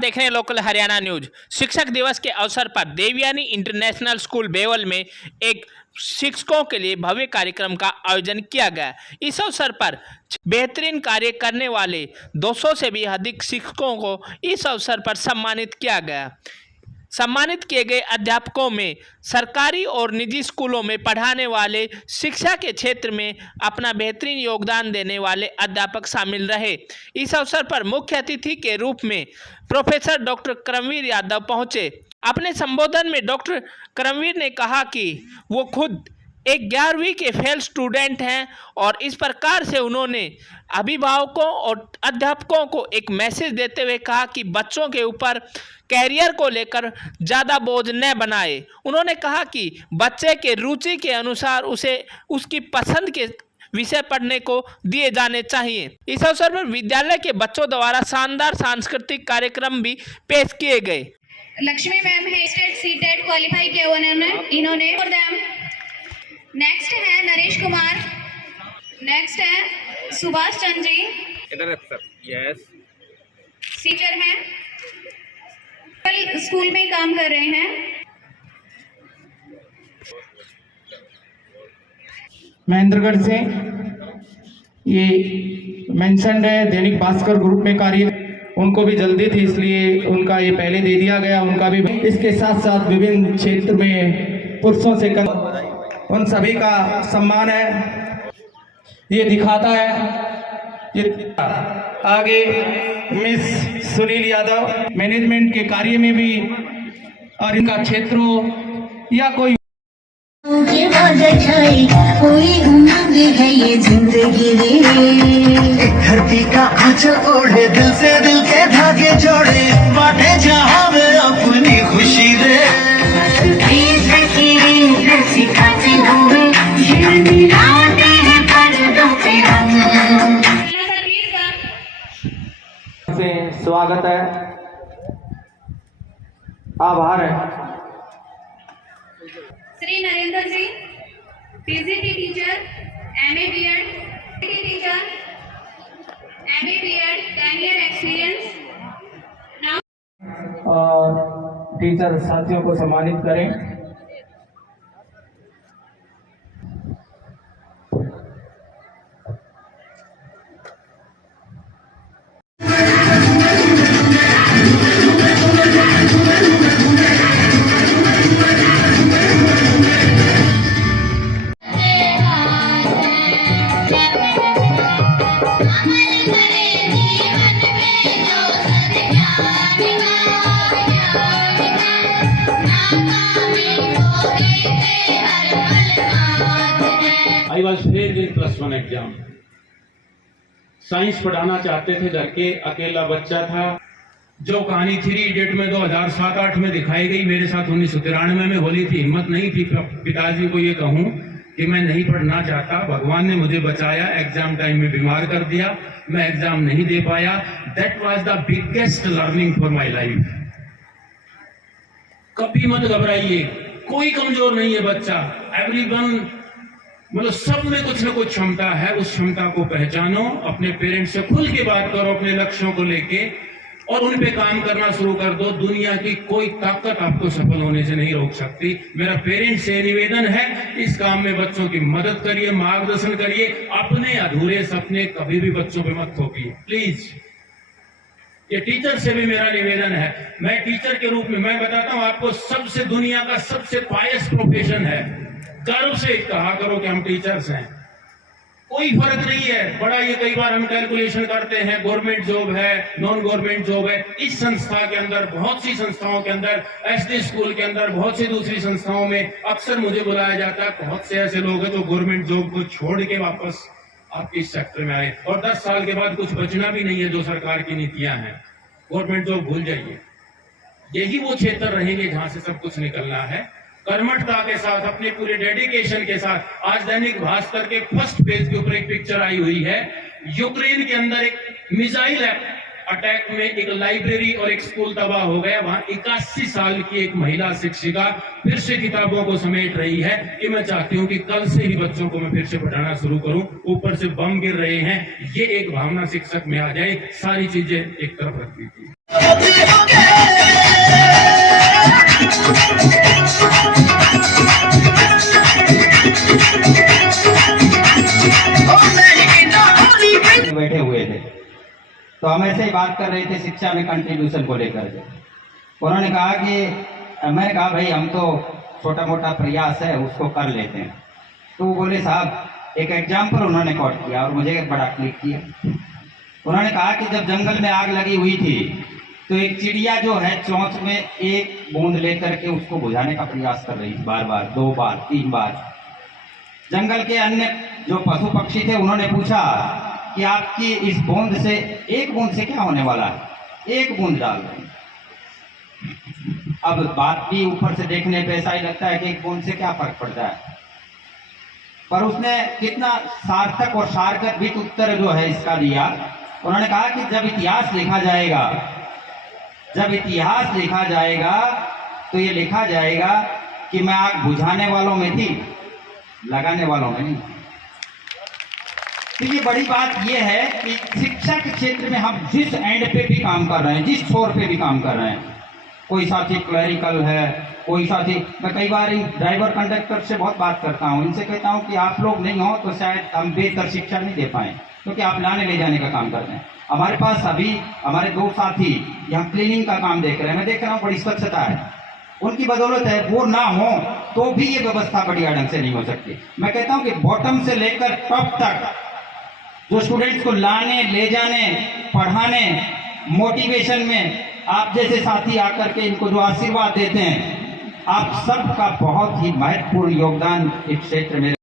देख रहे हैं लोकल हरियाणा न्यूज। शिक्षक दिवस के अवसर पर देवयानी इंटरनेशनल स्कूल बेवल में एक शिक्षकों के लिए भव्य कार्यक्रम का आयोजन किया गया। इस अवसर पर बेहतरीन कार्य करने वाले 200 से भी अधिक शिक्षकों को इस अवसर पर सम्मानित किया गया। सम्मानित किए गए अध्यापकों में सरकारी और निजी स्कूलों में पढ़ाने वाले, शिक्षा के क्षेत्र में अपना बेहतरीन योगदान देने वाले अध्यापक शामिल रहे। इस अवसर पर मुख्य अतिथि के रूप में प्रोफेसर डॉक्टर करमवीर यादव पहुंचे। अपने संबोधन में डॉक्टर करमवीर ने कहा कि वो खुद एक 11वीं के फेल स्टूडेंट हैं और इस प्रकार से उन्होंने अभिभावकों और अध्यापकों को एक मैसेज देते हुए कहा कि बच्चों के ऊपर कैरियर को लेकर ज़्यादा बोझ न बनाए। उन्होंने कहा कि बच्चे के रुचि के अनुसार उसे उसकी पसंद के विषय पढ़ने को दिए जाने चाहिए। इस अवसर पर विद्यालय के बच्चों द्वारा शानदार सांस्कृतिक कार्यक्रम भी पेश किए गए। लक्ष्मी मैम है, स्टेट सीटेट क्वालिफाई किया हुआ इन्होंने। नेक्स्ट है नरेश कुमार, नेक्स्ट है सुभाष चंद्र जी, इधर सर। यस, टीचर हैं, स्कूल में काम कर रहे हैं। महेंद्रगढ़ से ये मेंशन्ड है, दैनिक भास्कर ग्रुप में कार्य, उनको भी जल्दी थी इसलिए उनका ये पहले दे दिया गया। उनका भी इसके साथ साथ विभिन्न क्षेत्र में पुरुषों से कम उन सभी का सम्मान है। ये दिखाता है ये आगे मिस सुनील यादव मैनेजमेंट के कार्य में भी और इनका क्षेत्र हो या कोई है ये जिंदगी धरती का आंचल ओढ़े, दिल से दिल के धागे जोड़े, बांटे जहां में अपनी खुशी दे। सिखाते हुए मिलाते हैं पर्दों पे हम। से स्वागत है, आभार है। Shri Narendra ji, PGT teacher, MA BEd teacher, MA BEd 10 year experience. और टीचर साथियों को सम्मानित करें। I was failed in +1 exam. Science पढ़ाना चाहते थे, घर के अकेला बच्चा था। जो कहानी 3 इडियट में 2007-8 में दिखाई गई, मेरे साथ 1993 में होली थी। हिम्मत नहीं थी पिताजी को ये कहूं कि मैं नहीं पढ़ना चाहता। भगवान ने मुझे बचाया, एग्जाम टाइम में बीमार कर दिया, मैं एग्जाम नहीं दे पाया। That was the biggest learning for my life. कभी मत घबराइए, कोई कमजोर नहीं है बच्चा। एवरीवन, मतलब सब में कुछ न कुछ क्षमता है। उस क्षमता को पहचानो, अपने पेरेंट्स से खुल के बात करो अपने लक्ष्यों को लेके और उन पे काम करना शुरू कर दो। दुनिया की कोई ताकत आपको सफल होने से नहीं रोक सकती। मेरा पेरेंट्स से निवेदन है, इस काम में बच्चों की मदद करिए, मार्गदर्शन करिए। अपने अधूरे सपने कभी भी बच्चों पे मत थोपिए प्लीज। ये टीचर से भी मेरा निवेदन है। मैं टीचर के रूप में मैं बताता हूं आपको, सबसे दुनिया का सबसे पायस प्रोफेशन है। गर्व से कहा करो कि हम टीचर्स हैं। कोई फर्क नहीं है। बड़ा ये कई बार हम कैलकुलेशन करते हैं, गवर्नमेंट जॉब है, नॉन गवर्नमेंट जॉब है। इस संस्था के अंदर, बहुत सी संस्थाओं के अंदर, एसडी स्कूल के अंदर, बहुत सी दूसरी संस्थाओं में अक्सर मुझे बुलाया जाता है। बहुत से ऐसे लोग हैं जो गवर्नमेंट जॉब को छोड़ के वापस आपके इस सेक्टर में आए और 10 साल के बाद कुछ बचना भी नहीं है। जो सरकार की नीतियां हैं, गवर्नमेंट जॉब भूल जाइए। यही वो क्षेत्र रहेंगे जहां से सब कुछ निकलना है। कर्मठता के साथ, अपने पूरे डेडिकेशन के साथ। आज दैनिक भास्कर के फर्स्ट पेज के ऊपर एक पिक्चर आई हुई है। यूक्रेन के अंदर एक मिसाइल अटैक में एक लाइब्रेरी और एक स्कूल तबाह हो गया। वहां 81 साल की एक महिला शिक्षिका फिर से किताबों को समेट रही है कि मैं चाहती हूं कि कल से ही बच्चों को मैं फिर से पढ़ाना शुरू करूं। ऊपर से बम गिर रहे हैं, ये एक भावना शिक्षक में आ जाए, सारी चीजें एक तरफ रख दीजिए। बैठे हुए थे तो हम ऐसे ही बात कर रहे थे शिक्षा में कंट्रीब्यूशन को लेकर के। उन्होंने कहा कि मैंने कहा भाई हम तो छोटा मोटा प्रयास है उसको कर लेते हैं। तो वो बोले साहब एक एग्जाम्पल उन्होंने कोट किया और मुझे बड़ा क्लिक किया। उन्होंने कहा कि जब जंगल में आग लगी हुई थी तो एक चिड़िया जो है चोंच में एक बूंद लेकर के उसको बुझाने का प्रयास कर रही थी, बार बार, 2 बार, 3 बार। जंगल के अन्य जो पशु पक्षी थे उन्होंने पूछा कि आपकी इस बूंद से, एक बूंद से क्या होने वाला है, एक बूंद डाल रहे हैं। अब बात भी ऊपर से देखने पे ऐसा ही लगता है कि एक बूंद से क्या फर्क पड़ता है, पर उसने कितना सार्थक और सारगर्भित उत्तर जो है इसका दिया। उन्होंने कहा कि जब इतिहास लिखा जाएगा, जब इतिहास लिखा जाएगा तो ये लिखा जाएगा कि मैं आग बुझाने वालों में थी, लगाने वालों में नहीं। तो ये बड़ी बात ये है कि शिक्षा के क्षेत्र में हम जिस एंड पे भी काम कर रहे हैं, जिस छोर पे भी काम कर रहे हैं, कोई साथी क्लरिकल है, कोई साथी, मैं कई बार इन ड्राइवर कंडक्टर से बहुत बात करता हूँ, इनसे कहता हूँ कि आप लोग नहीं हो तो शायद हम बेहतर शिक्षा नहीं दे पाए, क्योंकि आप लाने ले जाने का काम करते हैं। हमारे पास अभी हमारे 2 साथी यहाँ क्लीनिंग का काम देख रहे हैं, मैं देख रहा हूँ बड़ी स्वच्छता है, उनकी बदौलत है। वो ना हो तो भी ये व्यवस्था बढ़िया ढंग से नहीं हो सकती। मैं कहता हूँ कि बॉटम से लेकर टॉप तक जो स्टूडेंट्स को लाने ले जाने, पढ़ाने, मोटिवेशन में आप जैसे साथी आकर के इनको जो आशीर्वाद देते हैं, आप सबका बहुत ही महत्वपूर्ण योगदान इस क्षेत्र में